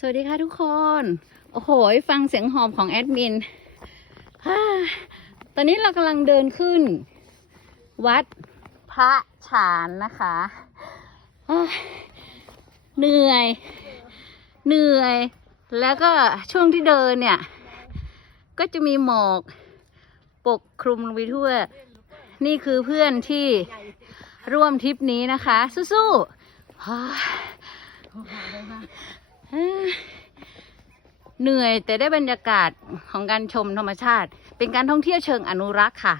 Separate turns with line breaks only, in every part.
สวัสดีค่ะทุกคน โอ้โห ฟังเสียงหอบของแอดมิน ตอนนี้เรากำลังเดินขึ้น วัดพระฉานนะคะ เหนื่อย เหนื่อย แล้วก็ช่วงที่เดินเนี่ย ก็จะมีหมอกปกคลุมลงไปทั่ว นี่คือเพื่อนที่ร่วมทริปนี้นะคะ สู้ๆ เหนื่อยแต่ได้บรรยากาศของการชมธรรมชาติ เป็นการท่องเที่ยวเชิงอนุรักษ์ค่ะ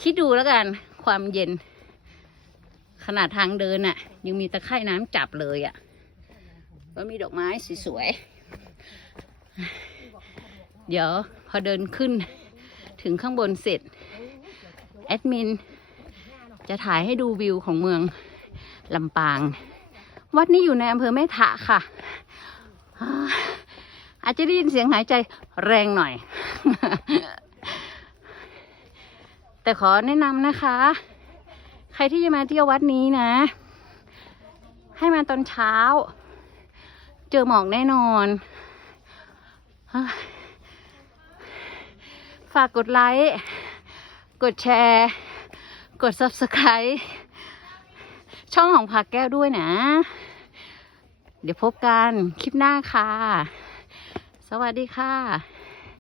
คิดดูแล้วกัน ความเย็น ขนาดทางเดินน่ะ ยังมีตะไคร่น้ำจับเลยอะ่ะก็มีดอกไม้สวยๆ เดี๋ยวพอเดินขึ้นถึงข้างบนเสร็จ แอดมิน จะถ่ายให้ดูวิวของเมือง ลำปาง วัดนี้อยู่ในอำเภอแม่ทะค่ะ อาจจะได้ยินเสียงหายใจแรงหน่อย แต่ขอแนะนำนะคะ ใครที่จะมาเที่ยววัดนี้นะ ให้มาตอนเช้า เจอหมอกแน่นอนฝากกดไลค์ กดแชร์ กด subscribe ช่องของผักแก้วด้วยนะ เดี๋ยวพบกันคลิปหน้าค่ะ สวัสดีค่ะ